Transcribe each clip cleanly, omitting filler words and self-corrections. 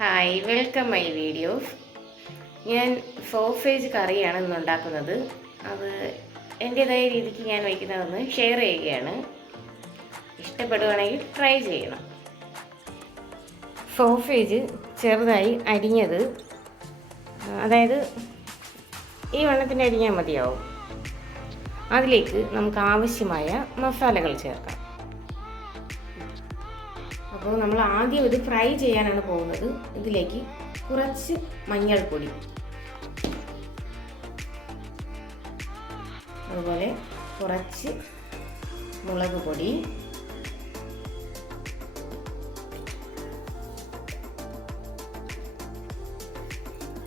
Hi, welcome my videos. ഞാൻ sausage കറിയാണ് ഇന്ന് ഉണ്ടാക്കുന്നത്. അത് എൻ്റേതായ രീതിക്ക് ഞാൻ വയ്ക്കുന്നതെന്ന് ഷെയർ ചെയ്യുകയാണ്. ഇഷ്ടപ്പെടുകയാണെങ്കിൽ ട്രൈ ചെയ്യണം. സോസേജ് ചെറുതായി അരിഞ്ഞത്, അതായത് ഈ വണ്ണത്തിന് അരിഞ്ഞാൽ മതിയാവും. അതിലേക്ക് നമുക്ക് ആവശ്യമായ മസാലകൾ ചേർക്കാം. അപ്പോൾ നമ്മൾ ആദ്യം ഇത് ഫ്രൈ ചെയ്യാനാണ് പോകുന്നത്. ഇതിലേക്ക് കുറച്ച് മഞ്ഞൾപ്പൊടി, അതുപോലെ കുറച്ച് മുളക് പൊടി,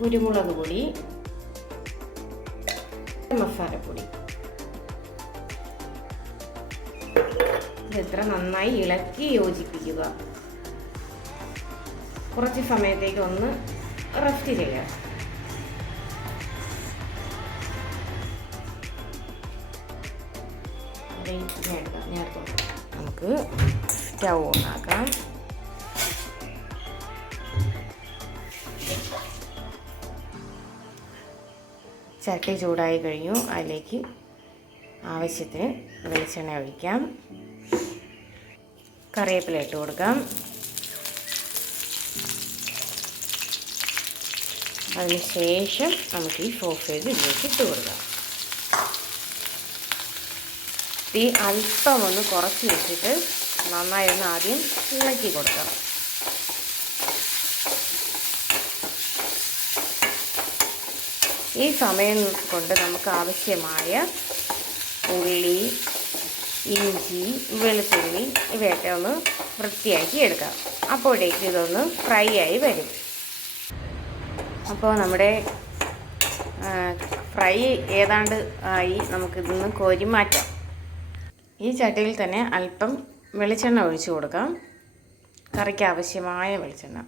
കുരുമുളക് പൊടി, മസാലപ്പൊടി. ഇത്ര നന്നായി ഇളക്കി യോജിപ്പിക്കുക. കുറച്ച് സമയത്തേക്ക് ഒന്ന് റെസ്റ്റ് ചെയ്യുക. നമുക്ക് സ്റ്റൗ ഓണാക്കാം. ചട്ടി ചൂടായി കഴിഞ്ഞു. അതിലേക്ക് ആവശ്യത്തിന് വെളിച്ചെണ്ണ ഒഴിക്കാം. കറിവേപ്പില ഇട്ട് കൊടുക്കാം. അതിനുശേഷം നമുക്ക് ഈ സോസേജ് ഇതിലേക്ക് ഇട്ട് കൊടുക്കാം. തീ അല്പം ഒന്ന് കുറച്ച് വെച്ചിട്ട് നന്നായി ഒന്ന് ആദ്യം ഇളക്കി കൊടുക്കാം. ഈ സമയം കൊണ്ട് നമുക്ക് ആവശ്യമായ ഉള്ളി, ഇഞ്ചി, വെളുത്തുള്ളി ഇവയൊക്കെ ഒന്ന് വൃത്തിയാക്കി എടുക്കാം. അപ്പോഴേക്ക് ഇതൊന്ന് ഫ്രൈ ആയി വരും. അപ്പോൾ നമ്മുടെ ഫ്രൈ ഏതാണ്ട് ആയി. നമുക്കിതൊന്ന് കോരി മാറ്റാം. ഈ ചട്ടിയിൽ തന്നെ അല്പം വെളിച്ചെണ്ണ ഒഴിച്ചു കൊടുക്കാം. കറിക്ക് ആവശ്യമായ വെളിച്ചെണ്ണ.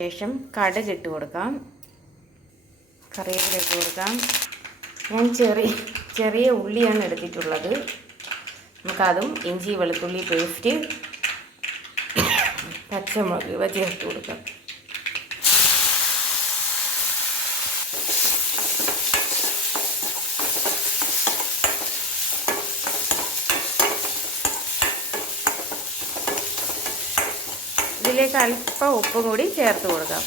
ശേഷം കടുക് ഇട്ട് കൊടുക്കാം. കറിവേപ്പില ഇട്ട് കൊടുക്കാം. ഞാൻ ചെറിയ ഉള്ളിയാണ് എടുത്തിട്ടുള്ളത്. നമുക്കതും ഇഞ്ചി വെളുത്തുള്ളി പേസ്റ്റ്, പച്ചമുളക് ഇവ ചേർത്ത് കൊടുക്കാം. ഇതിലേക്ക് അല്പം ഉപ്പും കൂടി ചേർത്ത് കൊടുക്കാം.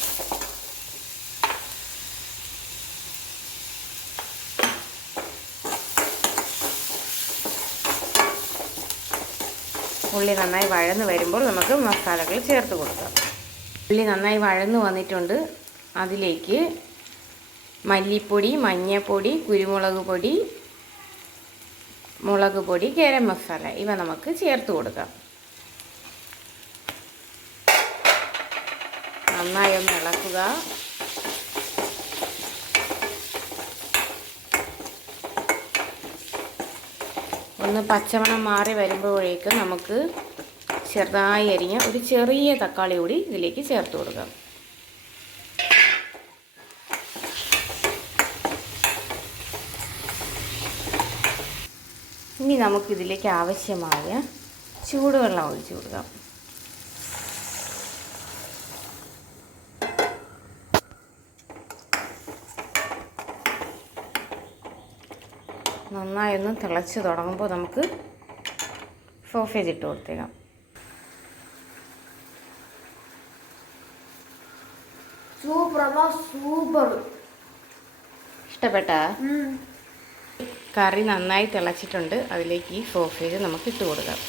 ഉള്ളി നന്നായി വഴന്ന് വരുമ്പോൾ നമുക്ക് മസാലകൾ ചേർത്ത് കൊടുക്കാം. ഉള്ളി നന്നായി വഴന്ന് വന്നിട്ടുണ്ട്. അതിലേക്ക് മല്ലിപ്പൊടി, മഞ്ഞൾപ്പൊടി, കുരുമുളക് പൊടി, മുളക് പൊടി, ഗരം മസാല ഇവ നമുക്ക് ചേർത്ത് കൊടുക്കാം. നന്നായി ഒന്ന് ഇളക്കുക. ഒന്ന് പച്ചമണം മാറി വരുമ്പോഴേക്കും നമുക്ക് ചെറുതായി അരിഞ്ഞ ഒരു ചെറിയ തക്കാളി കൂടി ഇതിലേക്ക് ചേർത്ത് കൊടുക്കാം. ഇനി നമുക്കിതിലേക്ക് ആവശ്യമായ ചൂടുവെള്ളം ഒഴിച്ചു കൊടുക്കാം. നന്നായി ഒന്ന് തിളച്ച് തുടങ്ങുമ്പോൾ നമുക്ക് സോസേജ് ഇട്ട് കൊടുത്തേക്കാം. സൂപ്പർ. ഇഷ്ടപ്പെട്ട കറി നന്നായി തിളച്ചിട്ടുണ്ട്. അതിലേക്ക് ഈ സോസേജ് നമുക്ക് ഇട്ട് കൊടുക്കാം.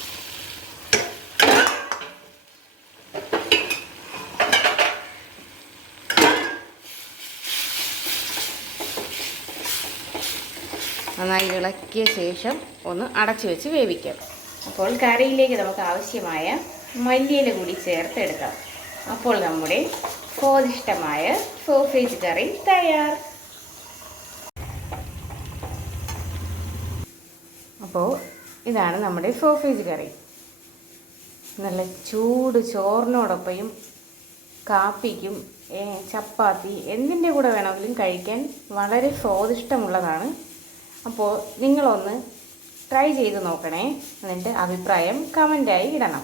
നന്നായി ഇളക്കിയ ശേഷം ഒന്ന് അടച്ചു വെച്ച് വേവിക്കാം. അപ്പോൾ കറിയിലേക്ക് നമുക്ക് ആവശ്യമായ മല്ലിയില കൂടി ചേർത്തെടുക്കാം. അപ്പോൾ നമ്മുടെ സ്വാദിഷ്ടമായ സോസേജ് കറി തയ്യാർ. അപ്പോൾ ഇതാണ് നമ്മുടെ സോസേജ് കറി. നല്ല ചൂട് ചോറിനോടൊപ്പം കാപ്പിക്കും ചപ്പാത്തി എന്തിൻ്റെ കൂടെ വേണമെങ്കിലും കഴിക്കാൻ വളരെ സ്വാദിഷ്ടമുള്ളതാണ്. അപ്പോൾ നിങ്ങളൊന്ന് ട്രൈ ചെയ്ത് നോക്കണേ. എന്നിട്ട് അഭിപ്രായം കമൻ്റായി ഇടണം.